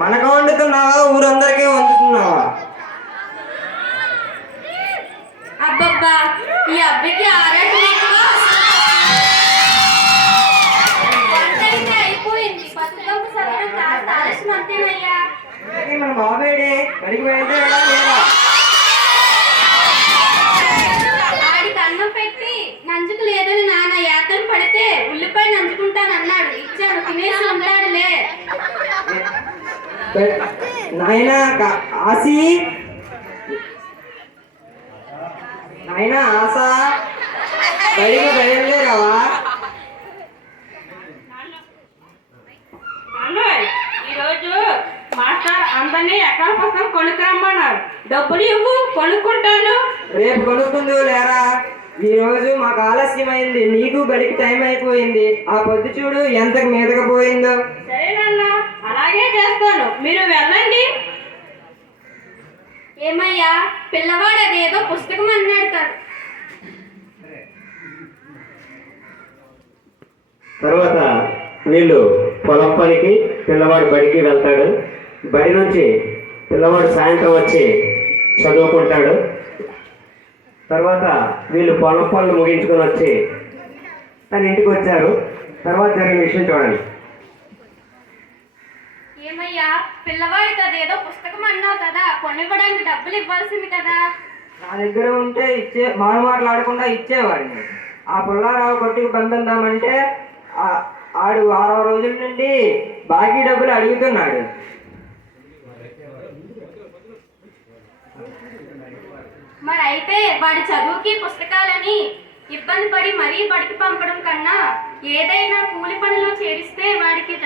మనకు వండుతున్నావా ఊరందరికీ వండుతున్నావా? అబ్బబ్బా ఈ అబ్బాయికి ఆరాటం ఎక్కువ. వంటైతే అయిపోయింది, బతుకమ్మ సత్రం కాస్త ఆలస్యం అంతేనయ్యా. మన బాబేడే బడికి వెళ్తాడా లేదా? ఆడికి అన్నం పెట్టి నంచుకు లేదని నాన్న యాతన పడితే ఉల్లిపాయ నంచుకుంటానన్నాడు. ఇచ్చాను, తినేసి ఉంటాడులే. నాయనా ఆసి, నాయనా ఆశ, బడికి బయలుదేరావా? ఈరోజు మాస్టర్ అందరినీ ఎక్కడ పుస్తకం కొనుక్కురమ్మన్నారు. డబ్బులు ఇవ్వు, కొనుక్కుంటాను. రేపు కొనుక్కుందు లేరా? ఈ రోజు మాకు ఆలస్యమైంది, నీకు బడికి టైం అయిపోయింది. ఆ పొద్దు చూడు ఎంతకు మీదకు పోయిందో. సరేనన్నా, అలాగే చేస్తాను, మీరు వెళ్ళండి. ఏమయ్యా పిల్లవాడు అదేదో పుస్తకం అన్నాడు కదా. తర్వాత వీళ్ళు పొలం పనికి, పిల్లవాడు బడికి వెళ్తాడు. బడి నుంచి పిల్లవాడు సాయంత్రం వచ్చి చదువుకుంటాడు. తర్వాత వీళ్ళు పొలం పనులు ముగించుకొని వచ్చి తన ఇంటికి వచ్చారు. తర్వాత జరిగిన విషయం చూడండి. ఏమయ్యా పిల్లవాడికి అదేదో పుస్తకం అన్నావు కదా, కొనివ్వడానికి డబ్బులు ఇవ్వాల్సింది కదా. నా దగ్గర ఉంటే మారు మాట్లాడకుండా ఇచ్చేవాడిని. ఆ పుల్లారావు కొట్టుకు పంపిద్దామంటే ఆడు 6వ రోజుల నుండి బాకీ డబ్బులు అడుగుతున్నాడు. మరి అయితే వాడి చదువుకి పుస్తకాలని ఇబ్బంది పడి మరీ బడికి పంపడం కన్నా ఏదైనా కూలి పనిలో చేరిస్తే వాడికి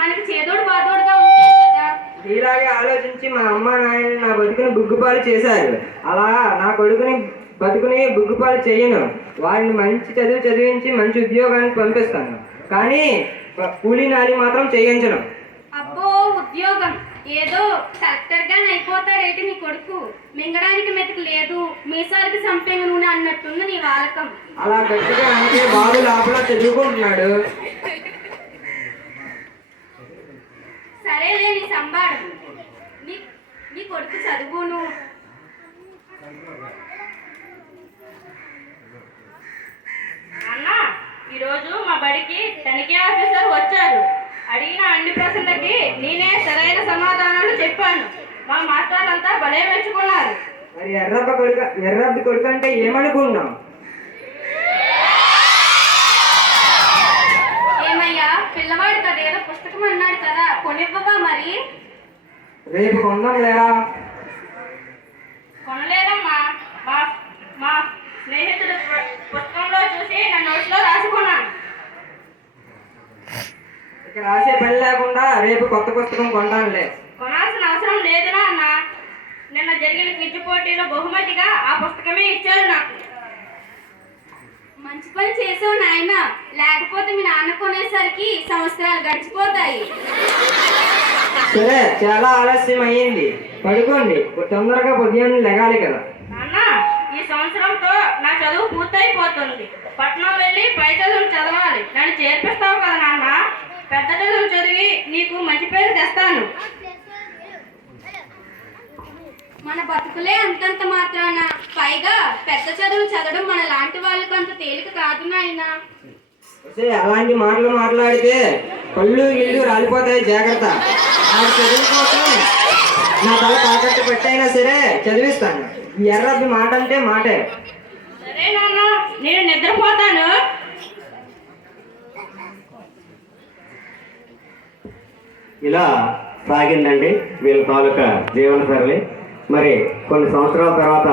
మనకి చేదోడు బాదోడుగా ఉంటుంది కదా. ఇలాగే ఆలోచించి మా అమ్మ నాయన నా బతుకుని బుగ్గుపాలు చేశారు. అలా నా కొడుకుని బతుకుని బుగ్గుపాలు చేయను. వాడిని మంచి చదువు చదివించి మంచి ఉద్యోగానికి పంపిస్తాను, కానీ కూలీ నాలి మాత్రం చేయించను. అబ్బో ఉద్యోగం ఏదో కలెక్టర్గా అయిపోతాడేటి నీ కొడుకు? మింగడానికి మెతుకు లేదు, మీసాలకి సంపెంగ నూనె అన్నట్టుంది నీ వాలకం. అలా గట్టిగా అంటే బాబు లోపల చదువుకుంటున్నాడు. సరేలే నీ సంబాడు, నీ కొడుకు చదువును. అన్న, ఈరోజు మా బడికి తనిఖీ ఆఫీసర్ వచ్చారు. అడిగిన అన్ని ప్రశ్నలకి నేనే సరైన సమాధానాలు చెప్పాను. మా మాస్టర్లంతా భలే మెచ్చుకున్నారు. మరి ఎర్రబ్బి కొడుకు అంటే ఏమనుకున్నావు? ఏమయ్యా పిల్లవాడు కదేదో పుస్తకం అన్నాడు కదా, కొనివ్వవా మరి? రేపు కొందాం లేరా? కొనలేదమ్మా, మా స్నేహితుడు పుస్తకంలో చూసి నా నోట్స్లో రాసుకున్నాను. ఇక రాసే పని లేకుండా రేపు కొత్త పుస్తకం కొంటానులే. కొనాల్సిన అవసరం లేదునా అన్న. నిన్న జరిగిన క్విజ్ పోటీలో బహుమతిగా ఆ పుస్తకమే ఇచ్చారు నాకు. మంచి పని చేసావు నాయన, లేకపోతే మీ నాన్న కొనేసరికి సంవత్సరాలు గడిచిపోతాయి. సరే, చాలా ఆలస్యం అయ్యింది, పడుకోండి. తొందరగా ఉదయాన్నే లెగాలి కదా. నాన్న, ఈ సంవత్సరంతో నా చదువు పూర్తయిపోతుంది. పట్నం వెళ్ళి పై చదువులు చదవాలి. నన్ను చేర్పిస్తావు కదా నాన్న? పెద్ద చదువులు చదివి నీకు మంచి పేరు తెస్తాను. మన బతుకులే అంతంత మాత్రాన, పైగా పెద్ద చదువులు చదవడం మన లాంటి వాళ్ళకి అంత తేలిక కాదు నాయన. అలాంటి మాటలు మాట్లాడితే కళ్ళు ఇల్లు రాలిపోతాయి, జాగ్రత్త. ఆ చదువు కోసం నా తల తాకట్టు పెట్టైనా సరే చదివిస్తాను. ఈ ఎర్రబ్బి మాట అంటే మాటే. సరే నాన్న, నేను నిద్రపోతాను. ఇలా సాగిందండి వీళ్ళ తాలూకా జీవన సరళి. మరి కొన్ని సంవత్సరాల తర్వాత